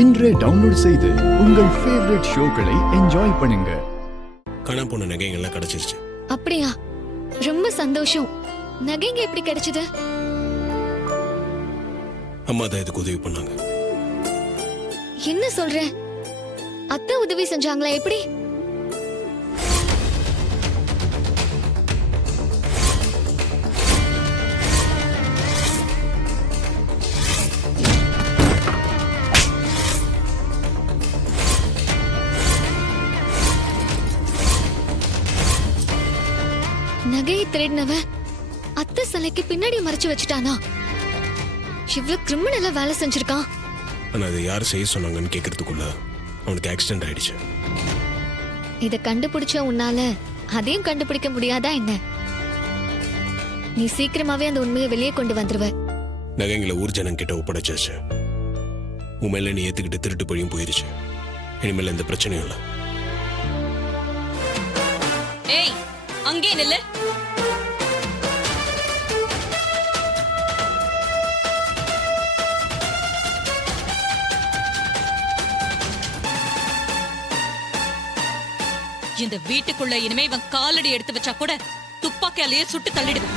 இன்றே டவுன்லோட் செய்து உங்கள் ஃபேவரட் ஷோக்களை என்ஜாய் பண்ணுங்க. காணாம போன நகைகள்லாம் கிடைச்சிருச்சு. அப்படியா? ரொம்ப சந்தோஷம். நகைங்க எப்படி கிடைச்சது? அம்மா தான் இதுக்கு உதவி பண்ணாங்க. என்ன சொல்ற? அத்தை உதவி செஞ்சாங்களா? எப்படி? நகையை திருடினவ அத்தை சிலைக்கு பின்னாடி மறைச்சு வச்சுட்டானா? இவ்வளவு கிரிமினலா வேலை செஞ்சிருக்கான். ஆனா அதை யார் செய்ய சொன்னாங்கன்னு கேட்கறதுக்குள்ள அவனுக்கு ஆக்சிடென்ட் ஆயிடுச்சு. இத கண்டுபிடிச்ச உன்னால அதையும் கண்டுபிடிக்க முடியாதா என்ன? நீ சீக்கிரமாவே அந்த உண்மையை வெளியே கொண்டு வந்துருவ. நகைங்களை ஊர் ஜனம் கிட்ட ஒப்படைச்சாச்சு. உண்மையில நீ ஏத்துக்கிட்டு திருட்டு பழியும் போயிருச்சு. இனிமேல் எந்த பிரச்சனையும் இல்லை. ஏய், அங்கே நில்லு. இந்த வீட்டுக்குள்ள இனிமே இவன் காலடி எடுத்து வச்சா கூட துப்பாக்கியாலேயே சுட்டு தள்ளிடுவேன்.